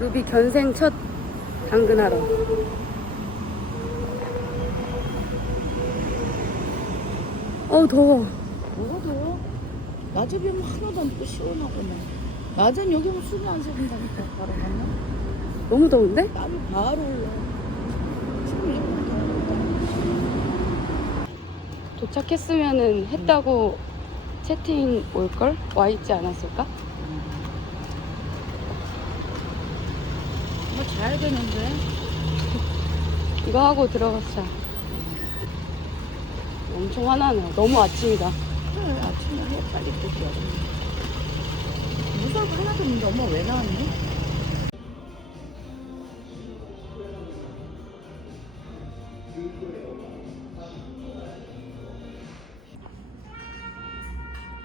루비 견생 첫 당근하러. 어 더워. 뭐가 더워? 낮에 비면 하나도 안또 시원하구만. 낮엔 여기 오면 숨이 안 새긴다니까, 바로 가면. 너무 더운데? 땀이 바로 올라. 도착했으면은 했다고 채팅 올걸? 와 있지 않았을까? 뭐 자야 되는데. 이거 하고 들어갔자. 엄청 화나네. 너무 아침이다. 그래, 아침에 해 빨리 뜨셔야 돼. 무사가 하나도 없는데 엄마 왜 나왔니?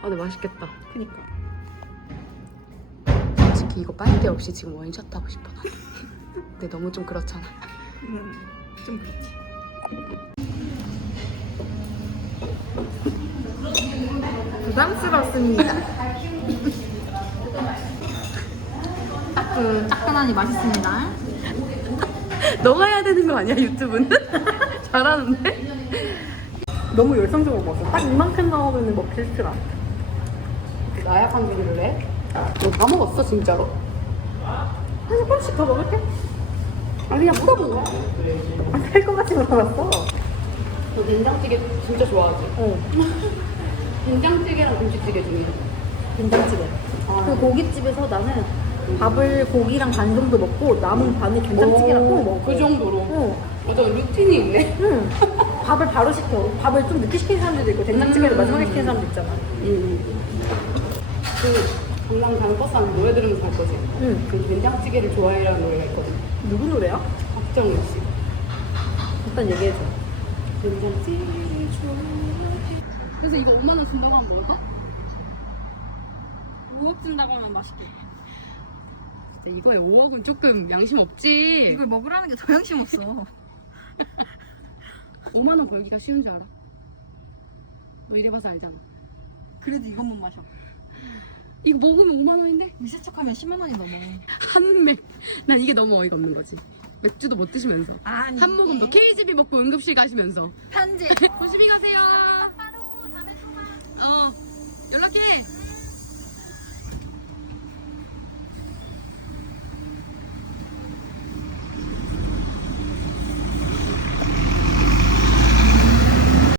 아, 근데 맛있겠다. 그니까. 솔직히 이거 빨대 없이 지금 원샷 하고 싶어. 나는. 근데 너무 좀 그렇잖아. 음, 좀 그렇지. 부담스럽습니다. 따끈, 따끈하니 맛있습니다. 너가 해야 되는 거 아니야 유튜브는? 잘하는데? 너무 열성적으로 먹었어. 딱 이만큼 나오면 먹기 싫더라. 나약한 소리를 해? 너다 먹었어 진짜로? 한 조금씩 더 먹을게. 아 그냥 물어본 거야. 살것 같지 않았어. 너 된장찌개 진짜 좋아하지? 어, 된장찌개랑 김치찌개 중에 된장찌개. 아. 그 고깃집에서 나는 밥을 고기랑 반 정도 먹고 남은 반을 된장찌개랑 꼭 먹어. 그 정도로. 어, 맞아 루틴이 있네. 응. 밥을 바로 시켜. 밥을 좀 늦게 시키는 사람들도 있고 된장찌개를 음. 마지막에 시키는 사람도 있잖아. 음. 그 강남 가는 버스 안에 노래 들으면서 갈 거지. 응. 그 된장찌개를 좋아해라는 노래가 있거든. 누구 노래야? 박정우 씨. 일단 얘기해줘. 된장찌개를 좋아해. 그래서 이거 5만 원 준다고 하면 먹을까? 5억 준다고 하면 맛있겠다. 진짜 이거에 5억은 조금 양심 없지. 이걸 먹으라는 게 더 양심 없어. 5만 원 벌기가 쉬운 줄 알아? 너 이래봐서 알잖아. 그래도 이것만 마셔. 이거 먹으면 5만 원인데? 미세척하면 10만 원이 넘어. 한맥. 난 이게 너무 어이가 없는 거지. 맥주도 못 드시면서 아니. 한 모금도 KGB 먹고 응급실 가시면서 편지. 조심히 가세요. 바로 다음에 통화. 어 연락해.